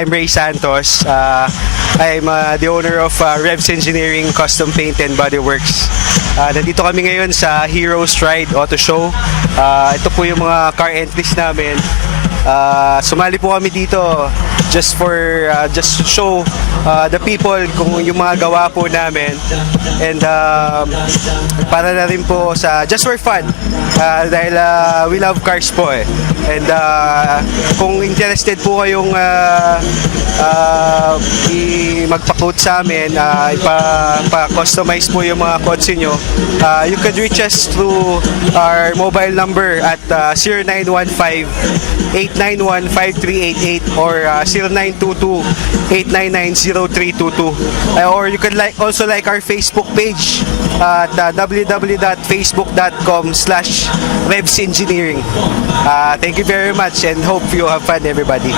I'm Ray Santos. I'm the owner of Revs Engineering Custom Paint and Body Works. Nandito kami ngayon sa Heroes Ride Auto Show. Ito po yung mga car entries namin. Sumali po kami dito just to show the people kung yung mga gawa po namin, and para na rin po sa just for fun, dahil we love cars po and kung interested po kayong magpa-quote sa amin, ipa-customize po yung mga kotse nyo, you can reach us through our mobile number at 0915-891-5388 or 0922-899-0322, or you can also like our Facebook page at www.facebook.com/revsengineering. Thank you very much and hope you have fun, everybody.